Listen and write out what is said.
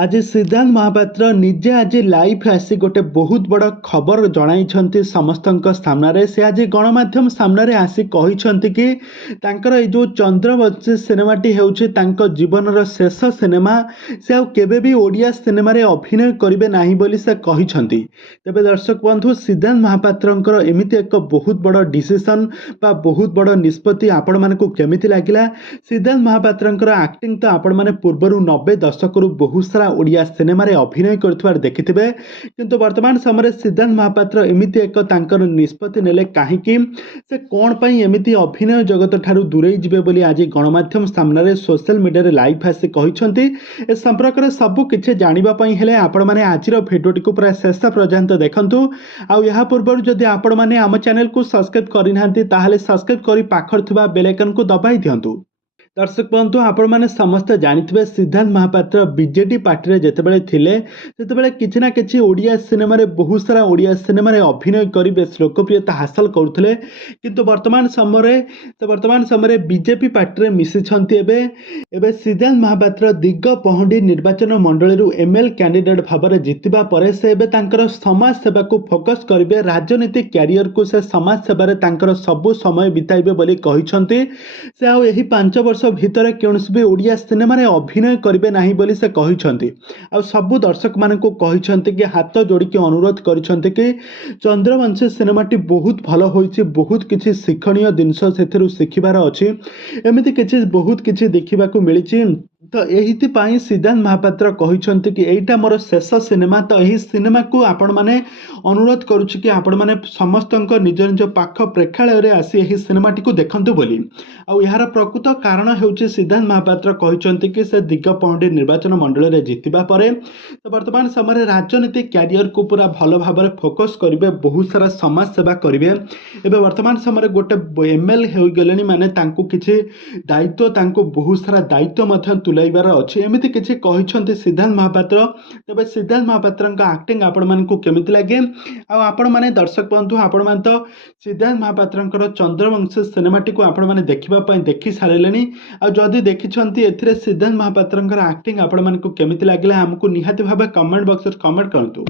आज सिद्धांत महापात्र निजे आज लाइव आसी गोटे बहुत बड़ खबर जन समस्त सामने से आज गणमाध्यम सामने आसी कहते कि तांकर ए जो चंद्रवंशी सिनेमाटी होउछि तांको जीवनर शेष सिनेमा से आउ केबे भी ओडिया सिनेमा रे अभिनय करिवे नाही बोली से कहिसंती। तेबे दर्शक बंधु सिद्धांत महापात्रंकर एमिति एक बहुत बड़ डिसीजन बा बहुत बड़ निष्पत्ति आपण मानकु केमिति लागिला। सिद्धांत महापात्रंकर एक्टिंग तो आपण माने पूर्वरु 90 दशक बहुत सारा ओडिया सिनेमा रे अभिनय करथवार देखिथिबे, किंतु वर्तमान समय सिद्धांत महापात्र एमिति एक तांकर निष्पत्ति नेले काहेकि से कोन पई एमिति अभिनय जगत ठारू दूरे जिबे बोली आज गणमाध्यम सामने रे सोशल मीडिया रे लाइव आसी कहिसंती। ए संपर्क रे सब किछि जानिबा पई हेले आपण माने आजिर भिडियोटी को पूरा शेष पर्यंत देखंतु। आ यहा पूर्व जदि आपण माने आम चैनल को सब्सक्राइब करि नाहंती ताहाले सब्सक्राइब करि पाखर थिबा बेल आइकन को दबाई दियंतु। दर्शक बंधु आपण मैंने समस्त जानिथिबे सिद्धांत महापात्र बीजेडी पार्टी रे जेतेबेले थिले सेतेबेले किछि ना किछि ओडिया सिनेमा रे बहुत सारा ओडिया सिनेमा रे अभिनय करि बेस लोकप्रियता हासिल करुथिले, किंतु वर्तमान समय बीजेपी पार्टी रे मिसि छंती। एबे सिद्धांत महापात्र दिग्ग पहंडी निर्वाचन मंडली रु एमएल कैंडिडेट भाबरे जितिबा परे से एबे तांकर समाज सेवा को फोकस करिवे, राजनीतिक कैरियर को से समाज सेवा रे तांकर सब समय बिताइबे बोली कहिसंती। से आ एही 5 वर्ष भितर कौनसी भी ओडिया सिनेमा रे अभिनय करिवे नाही बोली से कहिसंती। आ सबु दर्शक मानकु कहिसंती कि हाथ जोड़िकी अनुरोध करिसंती कि चंद्रवंशी सिनेमाटी बहुत भलो होइछि, बहुत किछि शिक्षणीय जिनस सेथिरु शिखिबार अछि, एमिति किछि बहुत किछि देखिबाकू मिलिछि। तो यही सिद्धांत महापात्र कहते कि एटा मोर शेष सिनेमा, तो यही सिनेमा को आपण माने अनुरोध करुछि कि आपण माने समस्त निज निज पाख प्रेक्षालय रे आसी यही सिनेमाटी को देखंतु बोली। आ यार प्रकृत कारण हेउछि सिद्धांत महापात्र कहते कि से दिग्गपहंडी निर्वाचन मंडल रे जितिबा परे तो वर्तमान समय राजनीतिक कैरियर को पूरा भल भाव में फोकस करिवे, बहुत सारा समाज सेवा करिवे। एबे वर्तमान समय गोटे एमएल हो गलेनी माने तांको किछि दायित्व, तांको बहुत सारा दायित्व मध्य तुलाइबार अछि, एमिति किछि कहिसंती सिद्धांत महापात्र। तबे सिद्धांत महापात्रक एक्टिंग आपण मानकु केमिति लागे आ आपण माने दर्शक बंधु आपण मान तो सिद्धांत महापात्रकर चंद्रवंशी सिनेमाटी को आपण माने देखिबा पई देखि सारेलेनी। आ जदि देखिसंती एथिरे सिद्धांत महापात्रकर एक्टिंग आपण मानकु केमिति लागिला हमकु निहाती भाबे कमेंट बॉक्स रे कमेंट करंतु।